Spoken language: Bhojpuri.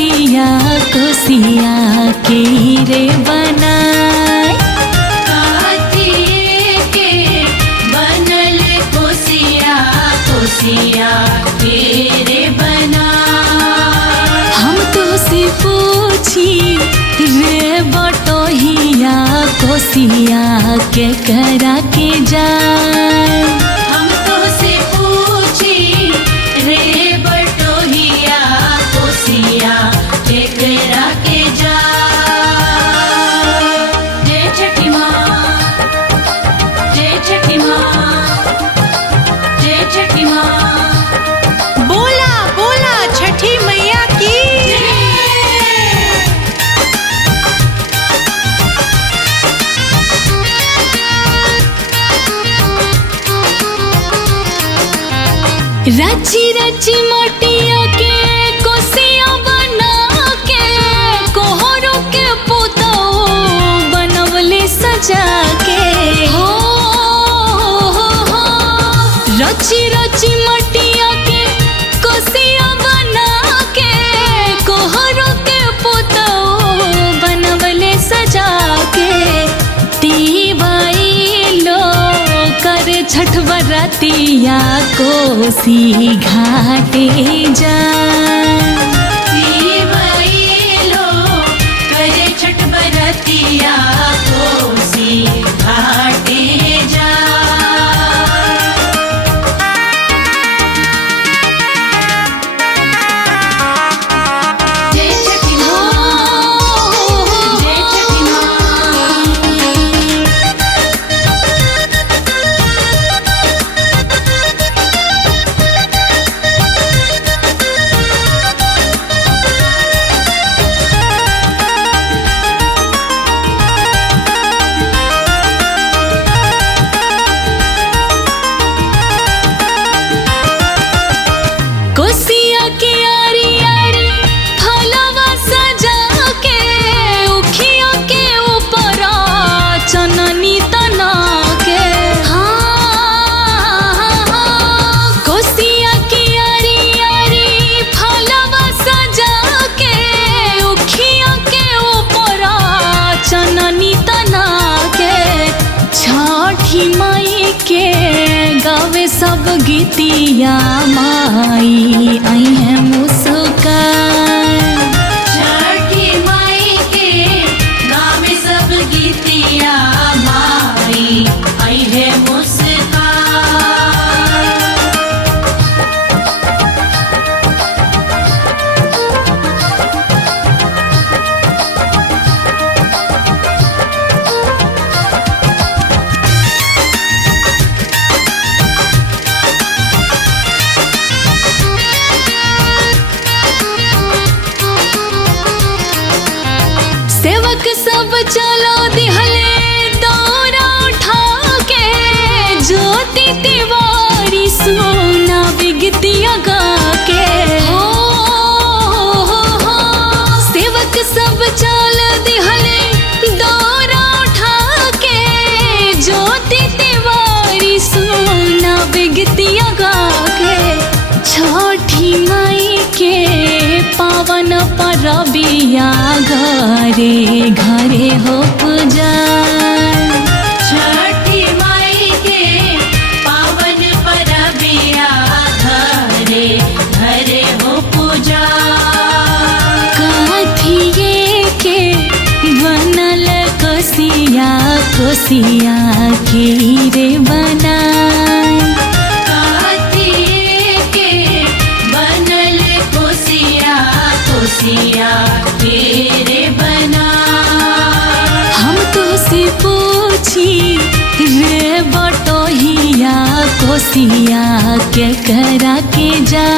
कोसिया कोसिया के रे बनाए काथिए के बनल कोसिया कोसिया के रे बनाए। हम तो से पूछी रे बटोहिया कोसिया के करा के जाए। हम तो से पूछी रे बटोहिया कोसिया केकरा के जा। जय छठी माँ, जय छठी माँ, जय छठी माँ। बोला बोला छठी मैया की। रची रची मोटिया के कोसिया बना के कोहरो के पुतो बनवले सजा के हो रची रची मोटिया के कोसिया बना के कोहरो के पुतो बनवले सजा के तीबाई लो कर छठ बरतिया कोसी घाटे जा। लो करे छठ बरतिया कोसी घाटे जा। जय छठी माँ, जय छठी माँ। कोसिया की आरी आरी फलवा सजा के उखिया के ऊपर चननी तना के कोसिया की आरी आरी फलवा सजा के उखिया के ऊपर चननी तना के छठी माई के गावे सब गीतिया माई आई है मुस्कान। छठी माई के गाँव में सब गीतिया माई आई है मुस्कान। सेवक सब चलो दिहले दौरा उठा के ज्योति तिवारी सोना बिगतिया गा के हो सेवक सब चल दिहले दौरा उठा के ज्योति तिवारी सोना बिगतिया गा के छठी माई के पावन परबिया घरे घरे हो पूजा। छठी माई के पावन परबिया घरे घरे हो पूजा। काथिए के बनल कोसिया कोसिया के रे बनाए काथिए के बनल कोसिया कोसिया के रे बना। हम तो से पूछी रे बटोहिया कोसिया के करा के जा।